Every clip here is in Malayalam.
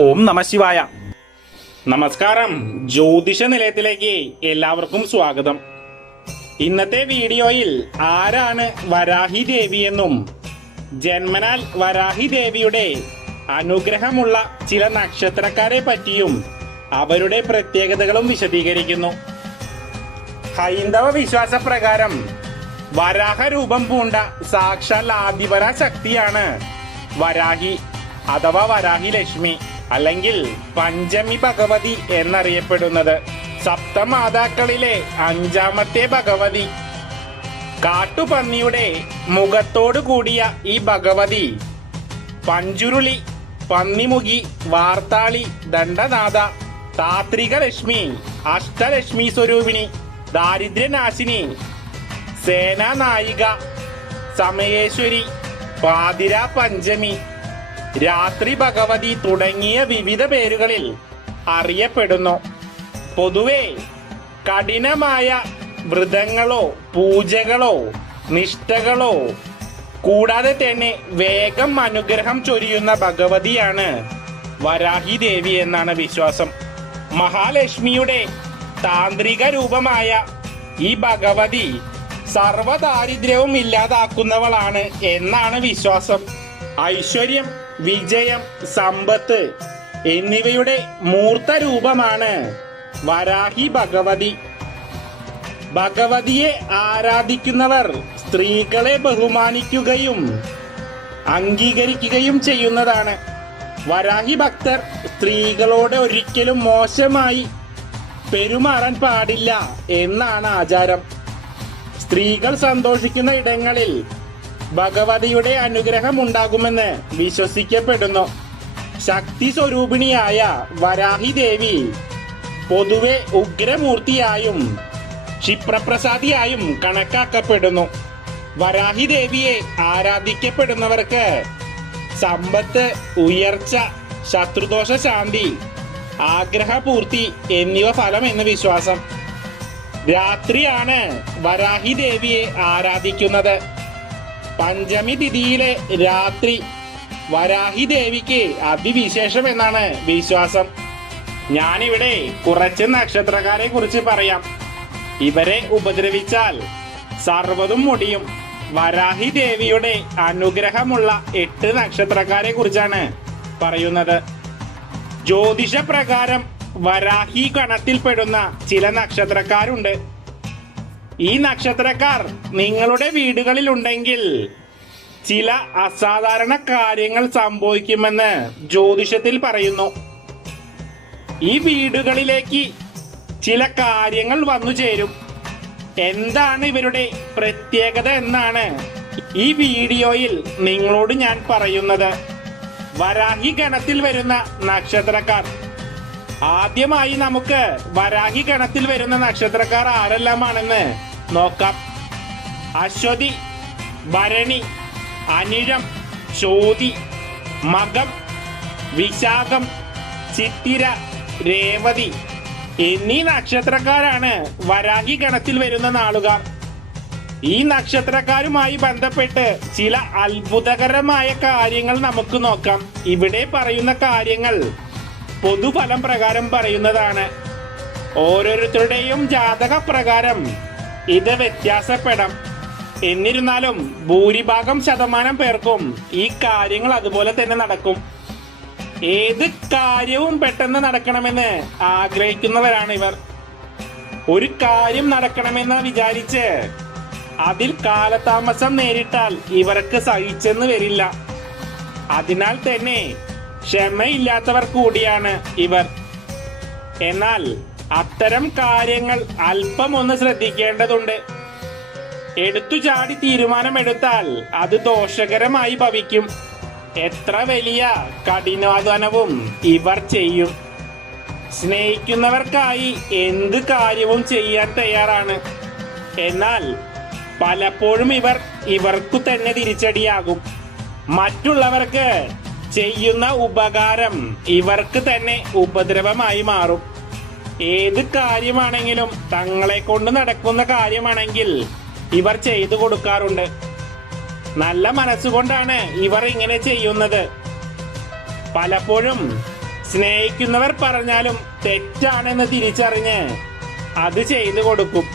ഓം നമ ശിവായ. നമസ്കാരം. ജ്യോതിഷ നിലയത്തിലേക്ക് എല്ലാവർക്കും സ്വാഗതം. ഇന്നത്തെ വീഡിയോയിൽ ആരാണ് വരാഹി ദേവി എന്നും ജന്മനാൽ വരാഹി ദേവിയുടെ അനുഗ്രഹമുള്ള ചില നക്ഷത്രക്കാരെ പറ്റിയും അവരുടെ പ്രത്യേകതകളും വിശദീകരിക്കുന്നു. ഹൈന്ദവ വിശ്വാസപ്രകാരം വരാഹ രൂപം പൂണ്ട സാക്ഷാൽ ആദിപര ശക്തിയാണ് വരാഹി അഥവാ വരാഹി ലക്ഷ്മി. അല്ലെങ്കിൽ പഞ്ചമി ഭഗവതി എന്നറിയപ്പെടുന്നത്. സപ്തമാതാക്കളിലെ അഞ്ചാമത്തെ ഭഗവതി. കാട്ടുപന്നിയുടെ മുഖത്തോടു കൂടിയ ഈ ഭഗവതി പഞ്ചുരുളി പന്നിമുഖി വാർത്താളി ദണ്ഡനാഥ താത്രിക ലക്ഷ്മി അഷ്ടലക്ഷ്മി സ്വരൂപിണി ദാരിദ്ര്യനാശിനി സേനാനായിക സമയേശ്വരി പാതിര പഞ്ചമി രാത്രി ഭഗവതി തുടങ്ങിയ വിവിധ പേരുകളിൽ അറിയപ്പെടുന്നു. പൊതുവെ കഠിനമായ വ്രതങ്ങളോ പൂജകളോ നിഷ്ഠകളോ കൂടാതെ തന്നെ വേഗം അനുഗ്രഹം ചൊരിയുന്ന ഭഗവതിയാണ് വരാഹി ദേവി എന്നാണ് വിശ്വാസം. മഹാലക്ഷ്മിയുടെ താന്ത്രിക രൂപമായ ഈ ഭഗവതി സർവദാരിദ്ര്യവും ഇല്ലാതാക്കുന്നവളാണ് എന്നാണ് വിശ്വാസം. ഐശ്വര്യം വിജയം സമ്പത്ത് എന്നിവയുടെ മൂർത്ത രൂപമാണ് വരാഹി ഭഗവതി. ഭഗവതിയെ ആരാധിക്കുന്നവർ സ്ത്രീകളെ ബഹുമാനിക്കുകയും അംഗീകരിക്കുകയും ചെയ്യുന്നതാണ്. വരാഹി ഭക്തർ സ്ത്രീകളോട് ഒരിക്കലും മോശമായി പെരുമാറാൻ പാടില്ല എന്നാണ് ആചാരം. സ്ത്രീകൾ സന്തോഷിക്കുന്ന ഇടങ്ങളിൽ ഭഗവതിയുടെ അനുഗ്രഹം ഉണ്ടാകുമെന്ന് വിശ്വസിക്കപ്പെടുന്നു. ശക്തി സ്വരൂപിണിയായ വരാഹി ദേവി പൊതുവെ ഉഗ്രമൂർത്തിയായും ക്ഷിപ്രപ്രസാദിയായും കണക്കാക്കപ്പെടുന്നു. വരാഹി ദേവിയെ ആരാധിക്കപ്പെടുന്നവർക്ക് സമ്പത്ത് ഉയർച്ച ശത്രുദോഷ ശാന്തി ആഗ്രഹപൂർത്തി എന്നിവ ഫലം എന്ന് വിശ്വാസം. രാത്രിയാണ് വരാഹി ദേവിയെ ആരാധിക്കുന്നത്. പഞ്ചമി തിഥിയിലെ രാത്രി വരാഹി ദേവിക്ക് അതിവിശേഷം എന്നാണ് വിശ്വാസം. ഞാനിവിടെ കുറച്ച് നക്ഷത്രക്കാരെ കുറിച്ച് പറയാം. ഇവരെ ഉപദ്രവിച്ചാൽ സർവതും മുടിയും. വരാഹി ദേവിയുടെ അനുഗ്രഹമുള്ള എട്ട് നക്ഷത്രക്കാരെ കുറിച്ചാണ് പറയുന്നത്. ജ്യോതിഷ പ്രകാരം വരാഹി ഗണത്തിൽപ്പെടുന്ന ചില നക്ഷത്രക്കാരുണ്ട്. ഈ നക്ഷത്രക്കാർ നിങ്ങളുടെ വീടുകളിൽ ഉണ്ടെങ്കിൽ ചില അസാധാരണ കാര്യങ്ങൾ സംഭവിക്കുമെന്ന് ജ്യോതിഷത്തിൽ പറയുന്നു. ഈ വീടുകളിലേക്ക് ചില കാര്യങ്ങൾ വന്നു ചേരും. എന്താണ് ഇവരുടെ പ്രത്യേകത എന്നാണ് ഈ വീഡിയോയിൽ നിങ്ങളോട് ഞാൻ പറയുന്നത്. വരാഹി ഗണത്തിൽ വരുന്ന നക്ഷത്രക്കാർ ആദ്യമായി നമുക്ക് വരാഹി ഗണത്തിൽ വരുന്ന നക്ഷത്രക്കാർ ആരെല്ലാമാണെന്ന് നോക്കാം. അശ്വതി ഭരണി അനിഴം ചോതി മകം വിശാഖം ചിത്തിര രേവതി എന്നീ നക്ഷത്രക്കാരാണ് വരാഹി ഗണത്തിൽ വരുന്ന നാളുകാർ. ഈ നക്ഷത്രക്കാരുമായി ബന്ധപ്പെട്ട് ചില അത്ഭുതകരമായ കാര്യങ്ങൾ നമുക്ക് നോക്കാം. ഇവിടെ പറയുന്ന കാര്യങ്ങൾ പൊതുഫലം പ്രകാരം പറയുന്നതാണ്. ഓരോരുത്തരുടെയും ജാതക പ്രകാരം ഇത് വ്യത്യാസപ്പെടാം. എന്നിരുന്നാലും ഭൂരിഭാഗം ശതമാനം പേർക്കും ഈ കാര്യങ്ങൾ അതുപോലെ തന്നെ നടക്കും. ഏത് കാര്യവും പെട്ടെന്ന് നടക്കണമെന്ന് ആഗ്രഹിക്കുന്നവരാണ് ഇവർ. ഒരു കാര്യം നടക്കണമെന്ന് വിചാരിച്ച് അതിൽ കാലതാമസം നേരിട്ടാൽ ഇവർക്ക് സഹിച്ചെന്ന് വരില്ല. അതിനാൽ തന്നെ ക്ഷമയില്ലാത്തവർ കൂടിയാണ് ഇവർ. എന്നാൽ അത്തരം കാര്യങ്ങൾ അല്പം ഒന്ന് ശ്രദ്ധിക്കേണ്ടതുണ്ട്. എടുത്തു ചാടി തീരുമാനമെടുത്താൽ അത് ദോഷകരമായി ഭവിക്കും. എത്ര വലിയ കഠിനാധ്വാനവും ഇവർ ചെയ്യും. സ്നേഹിക്കുന്നവർക്കായി എന്ത് കാര്യവും ചെയ്യാൻ തയ്യാറാണ്. എന്നാൽ പലപ്പോഴും ഇവർ ഇവർക്കു തന്നെ തിരിച്ചടിയാകും. മറ്റുള്ളവർക്ക് ചെയ്യുന്ന ഉപകാരം ഇവർക്ക് തന്നെ ഉപദ്രവമായി മാറും. ഏത് കാര്യമാണെങ്കിലും തങ്ങളെ കൊണ്ട് നടക്കുന്ന കാര്യമാണെങ്കിൽ ഇവർ ചെയ്തു കൊടുക്കാറുണ്ട്. നല്ല മനസ്സുകൊണ്ടാണ് ഇവർ ഇങ്ങനെ ചെയ്യുന്നത്. പലപ്പോഴും സ്നേഹിക്കുന്നവർ പറഞ്ഞാലും തെറ്റാണെന്ന് തിരിച്ചറിഞ്ഞ് അത് ചെയ്തു കൊടുക്കും.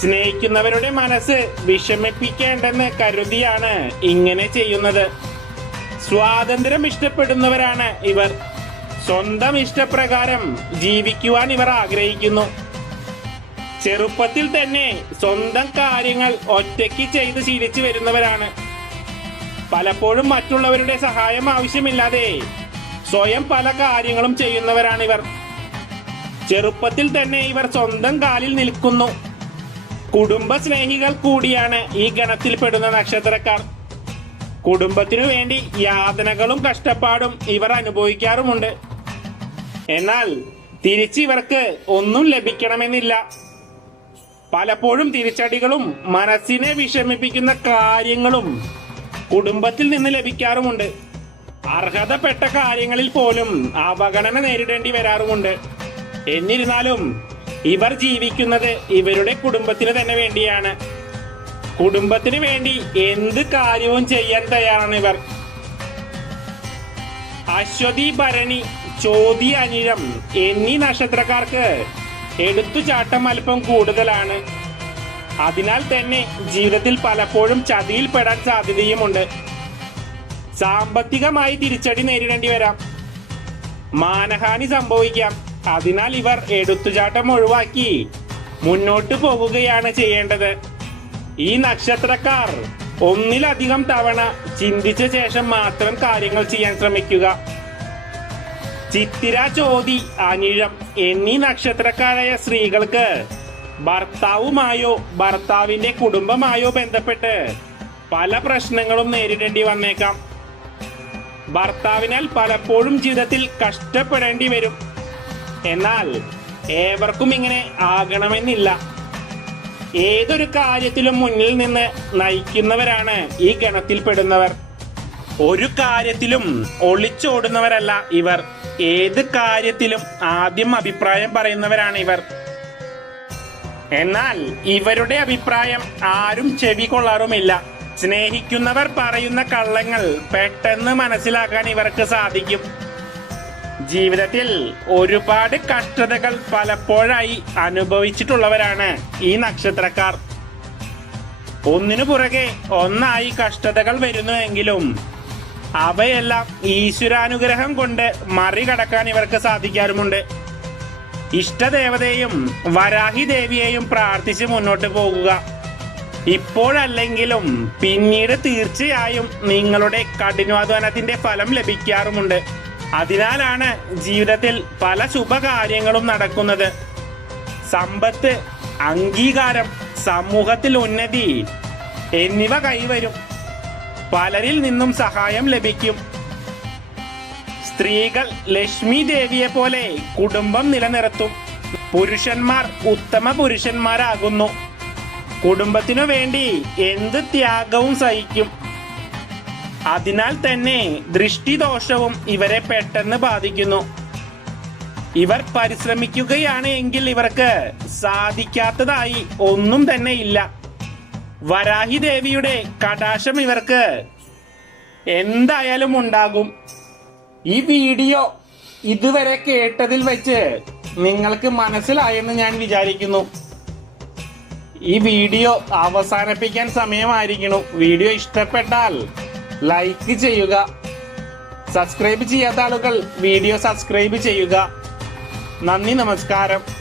സ്നേഹിക്കുന്നവരുടെ മനസ്സ് വിഷമിപ്പിക്കേണ്ടെന്ന് കരുതിയാണ് ഇങ്ങനെ ചെയ്യുന്നത്. സ്വാതന്ത്ര്യം ഇഷ്ടപ്പെടുന്നവരാണ് ഇവർ. സ്വന്തം ഇഷ്ടപ്രകാരം ജീവിക്കുവാൻ ഇവർ ആഗ്രഹിക്കുന്നു. ചെറുപ്പത്തിൽ തന്നെ സ്വന്തം കാര്യങ്ങൾ ഒറ്റയ്ക്ക് ചെയ്ത് ശീലിച്ചു വരുന്നവരാണ്. പലപ്പോഴും മറ്റുള്ളവരുടെ സഹായം ആവശ്യമില്ലാതെ സ്വയം പല കാര്യങ്ങളും ചെയ്യുന്നവരാണ് ഇവർ. ചെറുപ്പത്തിൽ തന്നെ ഇവർ സ്വന്തം കാലിൽ നിൽക്കുന്നു. കുടുംബ സ്നേഹികൾ കൂടിയാണ് ഈ ഗണത്തിൽപ്പെടുന്ന നക്ഷത്രക്കാർ. കുടുംബത്തിനു വേണ്ടി യാതനകളും കഷ്ടപ്പാടും ഇവർ അനുഭവിക്കാറുമുണ്ട്. എന്നാൽ തിരിച്ച് ഇവർക്ക് ഒന്നും ലഭിക്കണമെന്നില്ല. പലപ്പോഴും തിരിച്ചടികളും മനസ്സിനെ വിഷമിപ്പിക്കുന്ന കാര്യങ്ങളും കുടുംബത്തിൽ നിന്ന് ലഭിക്കാറുമുണ്ട്. അർഹതപ്പെട്ട കാര്യങ്ങളിൽ പോലും അവഗണന നേരിടേണ്ടി വരാറുമുണ്ട്. എന്നിരുന്നാലും ഇവർ ജീവിക്കുന്നത് ഇവരുടെ കുടുംബത്തിന് തന്നെ വേണ്ടിയാണ്. കുടുംബത്തിന് വേണ്ടി എന്ത് കാര്യവും ചെയ്യാൻ തയ്യാറാണ് ഇവർ. അശ്വതി ഭരണി ചോതി അനിഴം എന്നീ നക്ഷത്രക്കാർക്ക് എടുത്തുചാട്ടം അല്പം കൂടുതലാണ്. അതിനാൽ തന്നെ ജീവിതത്തിൽ പലപ്പോഴും ചതിയിൽപ്പെടാൻ സാധ്യതയുമുണ്ട്. സാമ്പത്തികമായി തിരിച്ചടി നേരിടേണ്ടി വരാം. മാനഹാനി സംഭവിക്കാം. അതിനാൽ ഇവർ എടുത്തുചാട്ടം ഒഴിവാക്കി മുന്നോട്ട് പോകുകയാണ് ചെയ്യേണ്ടത്. ഈ നക്ഷത്രക്കാർ ഒന്നിലധികം തവണ ചിന്തിച്ച ശേഷം മാത്രം കാര്യങ്ങൾ ചെയ്യാൻ ശ്രമിക്കുക. ചിത്തിര ചോതി അനിഴം എന്നീ നക്ഷത്രക്കാരായ സ്ത്രീകൾക്ക് ഭർത്താവുമായോ ഭർത്താവിന്റെ കുടുംബമായോ ബന്ധപ്പെട്ട് പല പ്രശ്നങ്ങളും നേരിടേണ്ടി വന്നേക്കാം. ഭർത്താവിനാൽ പലപ്പോഴും ജീവിതത്തിൽ കഷ്ടപ്പെടേണ്ടി വരും. എന്നാൽ ഏവർക്കും ഇങ്ങനെ ആകണമെന്നില്ല. ഏതൊരു കാര്യത്തിലും മുന്നിൽ നിന്ന് നയിക്കുന്നവരാണ് ഈ ഗണത്തിൽപ്പെടുന്നവർ. ഒരു കാര്യത്തിലും ഒളിച്ചോടുന്നവരല്ല ഇവർ. ഏത് കാര്യത്തിലും ആദ്യം അഭിപ്രായം പറയുന്നവരാണ് ഇവർ. എന്നാൽ ഇവരുടെ അഭിപ്രായം ആരും ചെവി കൊള്ളാറുമില്ല. സ്നേഹിക്കുന്നവർ പറയുന്ന കള്ളങ്ങൾ പെട്ടെന്ന് മനസ്സിലാക്കാൻ ഇവർക്ക് സാധിക്കും. ജീവിതത്തിൽ ഒരുപാട് കഷ്ടതകൾ പലപ്പോഴായി അനുഭവിച്ചിട്ടുള്ളവരാണ് ഈ നക്ഷത്രക്കാർ. ഒന്നിനു പുറകെ ഒന്നായി കഷ്ടതകൾ വരുന്നുവെങ്കിലും അവയെല്ലാം ഈശ്വരാനുഗ്രഹം കൊണ്ട് മറികടക്കാൻ ഇവർക്ക് സാധിക്കാറുമുണ്ട്. ഇഷ്ടദേവതയെയും വരാഹി ദേവിയെയും പ്രാർത്ഥിച്ച് മുന്നോട്ട് പോകുക. ഇപ്പോഴല്ലെങ്കിലും പിന്നീട് തീർച്ചയായും നിങ്ങളുടെ കഠിനാധ്വാനത്തിന്റെ ഫലം ലഭിക്കാറുമുണ്ട്. അതിനാലാണ് ജീവിതത്തിൽ പല ശുഭകാര്യങ്ങളും നടക്കുന്നത്. സമ്പത്ത് അംഗീകാരം സമൂഹത്തിൽ ഉന്നതി എന്നിവ കൈവരും. പലരിൽ നിന്നും സഹായം ലഭിക്കും. സ്ത്രീകൾ ലക്ഷ്മി ദേവിയെ പോലെ കുടുംബം നിലനിർത്തും. പുരുഷന്മാർ ഉത്തമ പുരുഷന്മാരാകുന്നു. കുടുംബത്തിനു വേണ്ടി എന്ത് ത്യാഗവും സഹിക്കും. അതിനാൽ തന്നെ ദൃഷ്ടിദോഷവും ഇവരെ പെട്ടെന്ന് ബാധിക്കുന്നു. ഇവർ പരിശ്രമിക്കുകയാണ് എങ്കിൽ ഇവർക്ക് സാധിക്കാത്തതായി ഒന്നും തന്നെ ഇല്ല. വരാഹി ദേവിയുടെ കടാശം ഇവർക്ക് എന്തായാലും ഉണ്ടാകും. ഈ വീഡിയോ ഇതുവരെ കേട്ടതിൽ വെച്ച് നിങ്ങൾക്ക് മനസ്സിലായെന്ന് ഞാൻ വിചാരിക്കുന്നു. ഈ വീഡിയോ അവസാനിപ്പിക്കാൻ സമയമായിരിക്കണം വീഡിയോ ഇഷ്ടപ്പെട്ടാൽ ലൈക്ക് ചെയ്യുക. സബ്സ്ക്രൈബ് ചെയ്യാത്ത ആളുകൾ വീഡിയോ സബ്സ്ക്രൈബ് ചെയ്യുക. നന്ദി നമസ്കാരം.